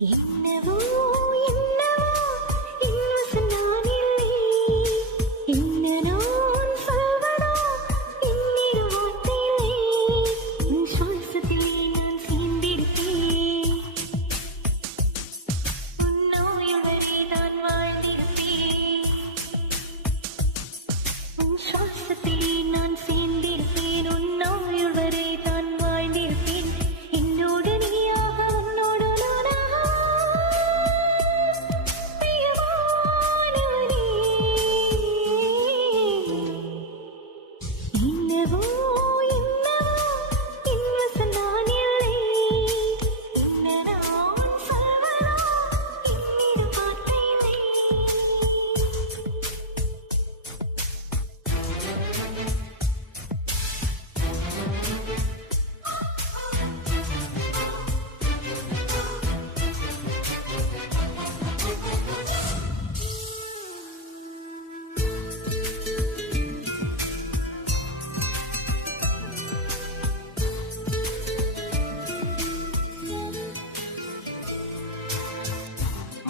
என்னவோ என்னவோ இன்னும் நான் இல்லை. என்ன நான் சொல்வதோ என்னிடம் வார்த்தை இல்லை. உன் சுவாசத்திலே நான் சேர்ந்திருப்பேன். உன்னோயில் வரை தான் வாழ்ந்திருப்பேன். உன் சுவாசத்திலே நான் சேர்ந்திருப்பேன். உன்னோயில் வரை தான் வாழ்ந்திருப்பேன். என்னோடு நீயாக உன்னோடு என்னவோ என்னவோ இன்னும் நான் இல்லை. என்ன நான் சொல்வதோ என்னிடம் வார்த்தை இல்லை.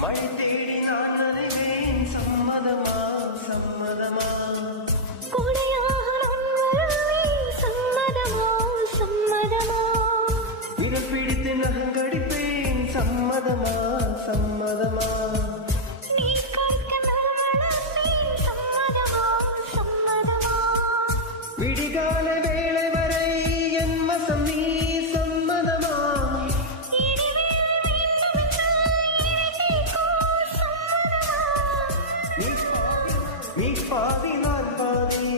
மழை தேடி நான் நனைவேன். சம்மதமா சம்மதமா கொடையாக நான் வருவேன். சம்மதமா சம்மதமா விரல் பிடித்து நகங்கடிப்பேன். சம்மதமா சம்மதமா நீ கேட்க நான் நடப்பேன். சம்மதமா சம்மதமா விடிகால வேளை வரை என் வசம் நீ. சம்மதமா நீ பாதி நான் பாதி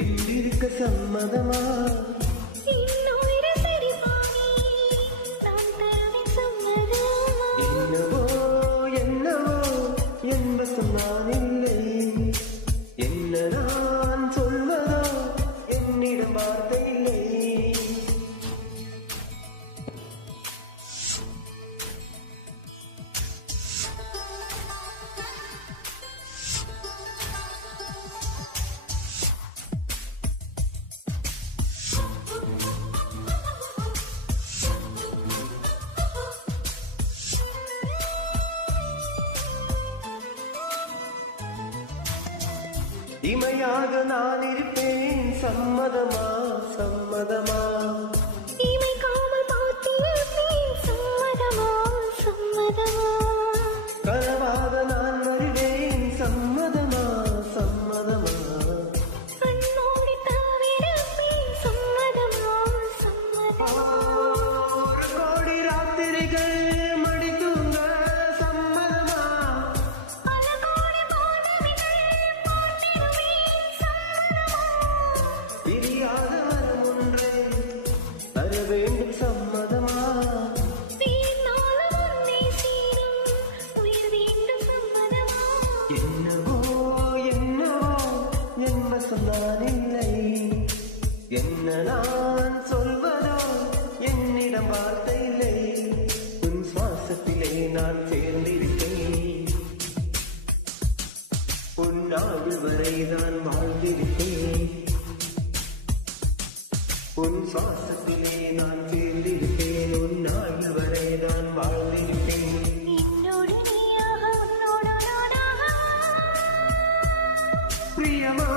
என்றிருக்க சம்மதமா. இன்னுயிரை சரிபாதி நான் தருவேன். சம்மதமா என்னவோ என்னவோ என் வசம் நான் இல்லை. என்ன நான் சொல்வதோ என்னிடம் வார்த்தை இல்லை. இமையாக நான் இருப்பேன். சம்மதமா சம்மதமா இமைக்காமல் பார்த்திருப்பேன். சம்மதமா சம்மதமா கனவாக நான் வருவேன். சம்மதமா சம்மதமா கண்ணோடி தவிரப்பேன். சம்மதமா சம்மதமா ஒரு கோடி ராத்திரிகள் மடி தூங்க. சம்மதமா பல கோடி பௌர்ணமிகள் பார்த்திருவேன். சம்மதமா பிரியாத வரம் ஒன்றை தர வேண்டும். சம்மதமா வீணாலும் உன்னை சீரும் உயிர் வேண்டும். சம்மதமா என்னவோ என்னவோ என் வசம் நான் இல்லை. என்ன நான் சொல்வதோ என்னிடம் வார்த்தை இல்லை. உன் சுவாசத்திலே நான் சேர்ந்திருப்பேன். உன் நாள் வரை நான் வாழ்ந்திருப்பேன். உன் சுவாசத்திலே நான் சேர்ந்திருப்பேன். உன் நாள் வரை நான் வாழ்ந்திருப்பேன். என்னோடு நீயாக உன்னோடு நானாக பிரியமா